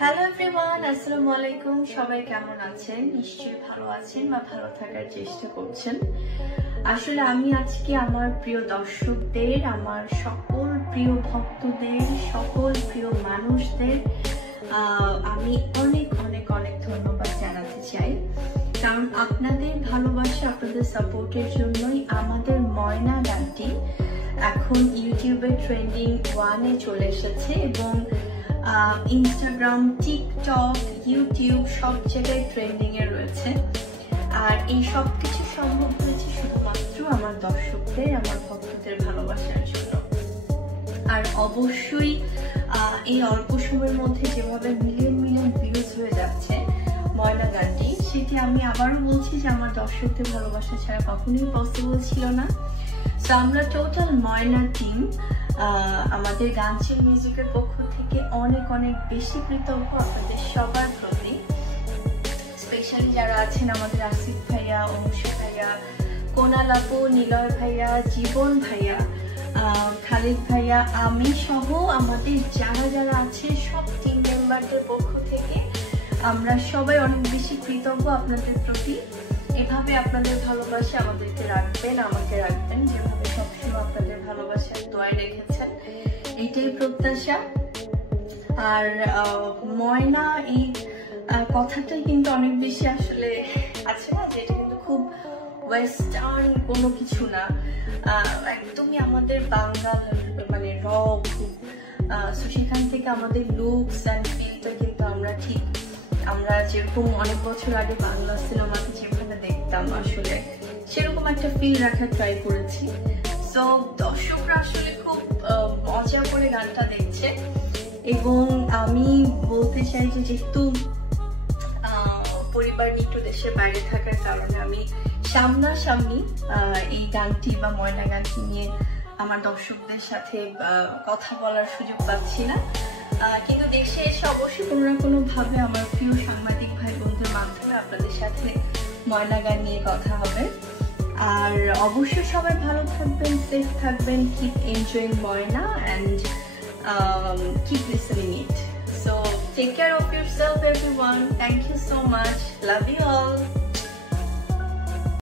Hello everyone, আসসালামু আলাইকুম। সবাই কেমন আছেন? নিশ্চয়ই ভালো আছেন বা ভালো থাকার চেষ্টা করছেন। আসলে আমি আজকে আমার প্রিয় দর্শকদের, আমার সকল প্রিয় ভক্তদের, সকল প্রিয় মানুষদের আমি অনেক অনেক অনেক ধন্যবাদ জানাতে চাই। কারণ আপনাদের ভালোবাসা, আপনাদের সাপোর্টের জন্যই আমাদের ময়না গানটি এখন ইউটিউবে ট্রেন্ডিং 1-এ চলে এসেছে এবং ইনস্টাগ্রাম, টিকটক, ইউটিউব সব জায়গায় ট্রেন্ডিং এ রয়েছে। আর এই সব কিছু সম্ভব হয়েছে শুধুমাত্র আমার দর্শকদের, আমার ভক্তদের ভালোবাসার জন্য। আর অবশ্যই এই অল্প সময়ের মধ্যে যেভাবে মিলিয়ন মিলিয়ন ভিউজ হয়ে যাচ্ছে ময়না গানটি, সেটি আমি আবারও বলছি যে আমার দর্শকদের ভালোবাসা ছাড়া কখনোই পসিবল ছিল না। তো আমরা টোটাল ময়না টিম আমাদের গানচিল মিউজিকের পক্ষ থেকে অনেক অনেক বেশি কৃতজ্ঞ আপনাদের সবার প্রতি। স্পেশালি যারা আছেন আমাদের আসিফ ভাইয়া, অনুষা ভাইয়া, কোনাল আপু, নিলয় ভাইয়া, জীবন ভাইয়া, খালিদ ভাইয়া, আমি সহ আমাদের যারা যারা আছে সব টিম মেম্বারদের পক্ষ থেকে আমরা সবাই অনেক বেশি কৃতজ্ঞ আপনাদের প্রতি। এভাবে আপনাদের ভালোবাসা আমাদেরকে রাখবেন, আমাকে রাখবেন, যেভাবে সবসময় আপনাদের ভালোবাসার দোয়ায় রেখেছেন, এটাই প্রত্যাশা। আর ময়না এই কথাটাই কিন্তু অনেক বেশি আসলে আছে না, যে এটা কিন্তু খুব ওয়েস্টার্ন কোনো কিছু না, একদমই আমাদের বাঙাল মানে র খুব। সো সেখান থেকে আমাদের লুকস অ্যান্ড ফিলটা কিন্তু আমরা যেরকম অনেক বছর আগে বাংলা সিনেমাতে যেভাবে দেখতাম আসলে সেরকম একটা ফিল রাখার ট্রাই করেছি। সো দর্শকরা আসলে খুব মজা করে গানটা দেখছে এবং আমি বলতে চাই যে যেহেতু পরিবার একটু দেশের বাইরে থাকার কারণে আমি সামনাসামনি এই গানটি বা ময়না গানটি নিয়ে আমার দর্শকদের সাথে কথা বলার সুযোগ পাচ্ছি না, কিন্তু দেশে এসে অবশ্যই কোনো না কোনো ভাবে আমার প্রিয় সাংবাদিক ভাই বোনদের মাধ্যমে আপনাদের সাথে ময়না গান নিয়ে কথা হবে। আর অবশ্যই সবাই ভালো থাকবেন, সেফ থাকবেন, keep enjoying Moyna and keep listening it. So take care of yourself everyone. Thank you so much. Love you all.